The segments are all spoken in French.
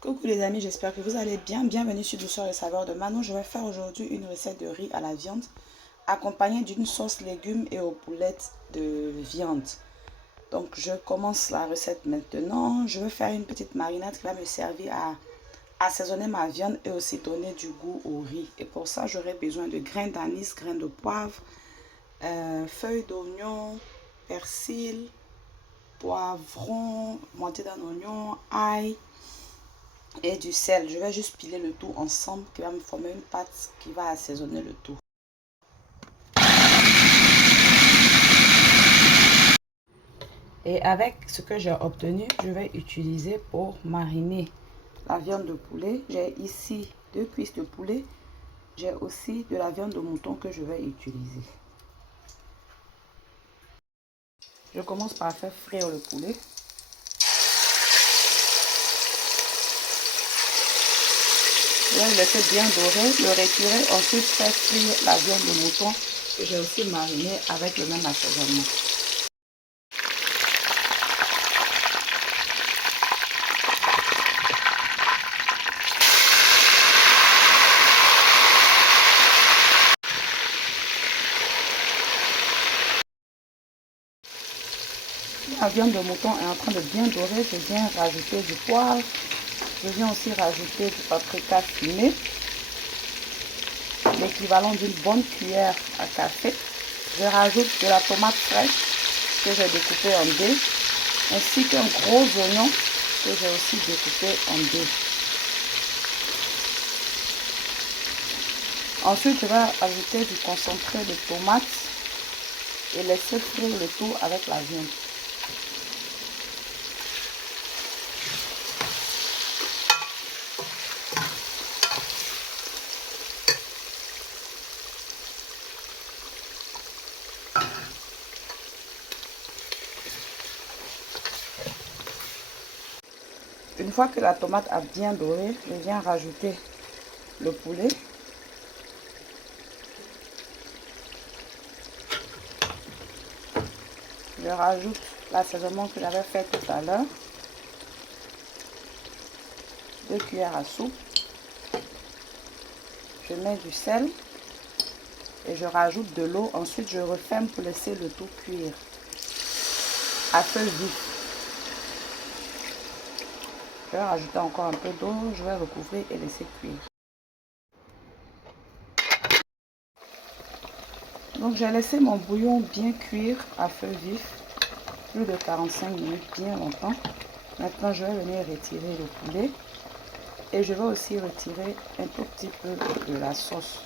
Coucou les amis, j'espère que vous allez bien. Bienvenue sur Douceur et Saveur de Manon. Je vais faire aujourd'hui une recette de riz à la viande accompagnée d'une sauce légumes et aux boulettes de viande. Donc je commence la recette maintenant. Je vais faire une petite marinade qui va me servir à assaisonner ma viande et aussi donner du goût au riz. Et pour ça, j'aurai besoin de grains d'anis, grains de poivre, feuilles d'oignon, persil, poivron, moitié d'un oignon, ail et du sel. Je vais juste piler le tout ensemble qui va me former une pâte qui va assaisonner le tout. Et avec ce que j'ai obtenu, je vais utiliser pour mariner la viande de poulet. J'ai ici 2 cuisses de poulet. J'ai aussi de la viande de mouton que je vais utiliser. Je commence par faire frire le poulet. Je vais le laisser bien doré, le retirer, ensuite faire frire la viande de mouton que j'ai aussi marinée avec le même assaisonnement. La viande de mouton est en train de bien dorer. Je viens rajouter du poivre. Je viens aussi rajouter du paprika fumé, l'équivalent d'une bonne cuillère à café. Je rajoute de la tomate fraîche que j'ai découpée en dés, ainsi qu'un gros oignon que j'ai aussi découpé en dés. Ensuite, je vais ajouter du concentré de tomate et laisser frire le tout avec la viande. Une fois que la tomate a bien doré, je viens rajouter le poulet. Je rajoute l'assaisonnement que j'avais fait tout à l'heure. 2 cuillères à soupe. Je mets du sel et je rajoute de l'eau. Ensuite, je referme pour laisser le tout cuire à feu vif. Je vais rajouter encore un peu d'eau. Je vais recouvrir et laisser cuire. Donc, j'ai laissé mon bouillon bien cuire à feu vif, plus de 45 minutes, bien longtemps. Maintenant, je vais venir retirer le poulet et je vais aussi retirer un tout petit peu de la sauce.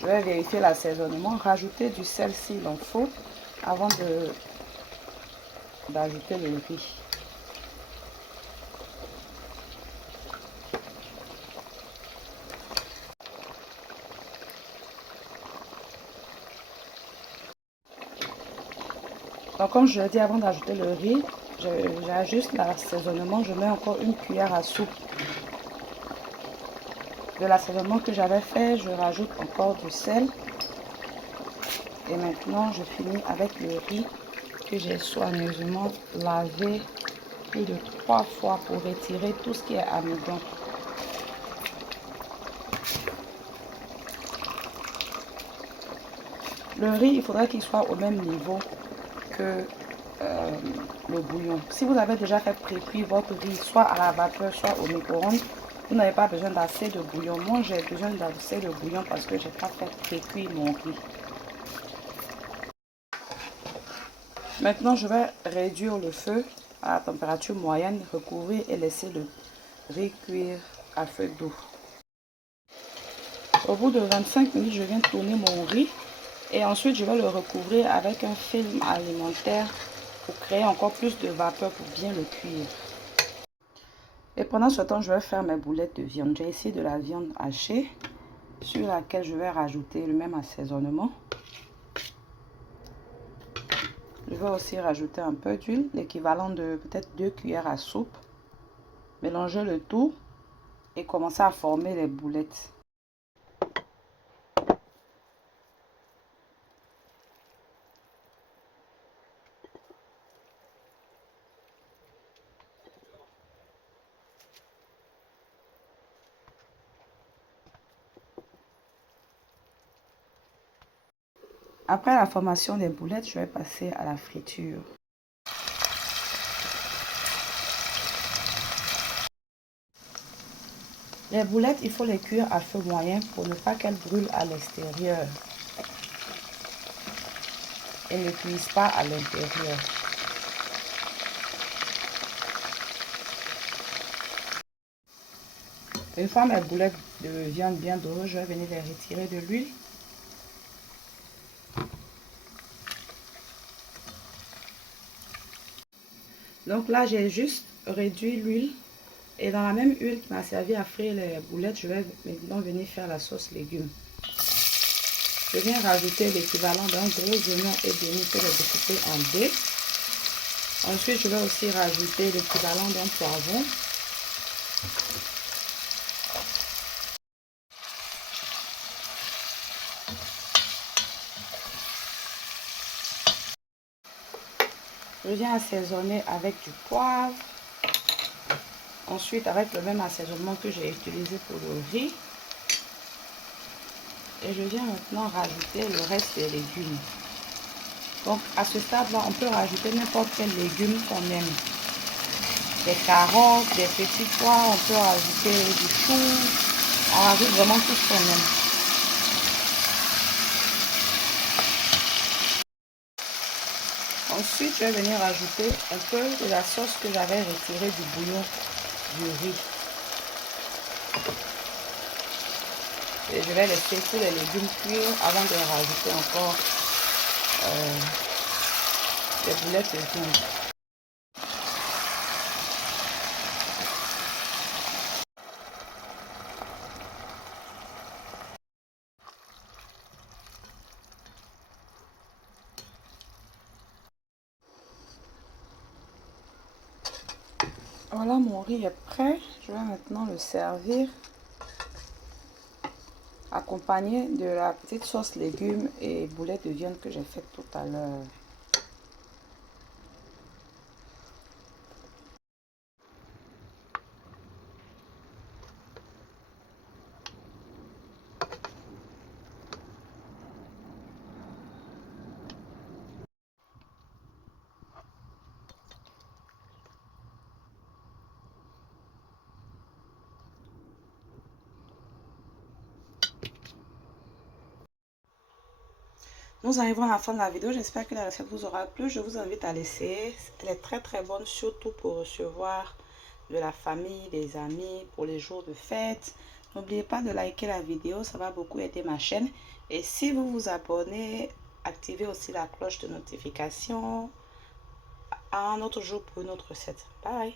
Je vais vérifier l'assaisonnement, rajouter du sel s'il en faut avant d'ajouter le riz. Donc comme je l'ai dit avant d'ajouter le riz, j'ajuste l'assaisonnement, je mets encore une cuillère à soupe de l'assaisonnement que j'avais fait, je rajoute encore du sel. Et maintenant je finis avec le riz que j'ai soigneusement lavé plus de 3 fois pour retirer tout ce qui est amidon. Le riz, il faudrait qu'il soit au même niveau que le bouillon. Si vous avez déjà fait pré-cuire votre riz, soit à la vapeur, soit au micro-ondes, vous n'avez pas besoin d'assez de bouillon. Moi, j'ai besoin d'assez de bouillon parce que je n'ai pas fait pré-cuire mon riz. Maintenant, je vais réduire le feu à la température moyenne, recouvrir et laisser le riz cuire à feu doux. Au bout de 25 minutes, je viens tourner mon riz et ensuite je vais le recouvrir avec un film alimentaire pour créer encore plus de vapeur pour bien le cuire. Et pendant ce temps, je vais faire mes boulettes de viande. J'ai ici de la viande hachée sur laquelle je vais rajouter le même assaisonnement. Je vais aussi rajouter un peu d'huile, l'équivalent de peut-être 2 cuillères à soupe. Mélanger le tout et commencer à former les boulettes. Après la formation des boulettes, je vais passer à la friture. Les boulettes, il faut les cuire à feu moyen pour ne pas qu'elles brûlent à l'extérieur et ne cuisent pas à l'intérieur. Une fois mes boulettes de viande bien dorées, je vais venir les retirer de l'huile. Donc là, j'ai juste réduit l'huile. Et dans la même huile qui m'a servi à frire les boulettes, je vais maintenant venir faire la sauce légumes. Je viens rajouter l'équivalent d'un gros oignon et demi que j'ai découpé en dés. Ensuite, je vais aussi rajouter l'équivalent d'un poivron. Je viens assaisonner avec du poivre. Ensuite, avec le même assaisonnement que j'ai utilisé pour le riz. Et je viens maintenant rajouter le reste des légumes. Donc, à ce stade-là, on peut rajouter n'importe quel légume qu'on aime. Des carottes, des petits pois, on peut rajouter du chou. On rajoute vraiment tout ce qu'on aime. Ensuite, je vais venir rajouter un peu de la sauce que j'avais retirée du bouillon du riz. Et je vais laisser tous les légumes cuire avant de rajouter encore les boulettes de viande. Voilà, mon riz est prêt. Je vais maintenant le servir accompagné de la petite sauce légumes et boulettes de viande que j'ai faite tout à l'heure. Nous arrivons à la fin de la vidéo. J'espère que la recette vous aura plu. Je vous invite à l'essayer. Elle est très très bonne, surtout pour recevoir de la famille, des amis, pour les jours de fête. N'oubliez pas de liker la vidéo, ça va beaucoup aider ma chaîne. Et si vous vous abonnez, activez aussi la cloche de notification. À un autre jour pour une autre recette. Bye!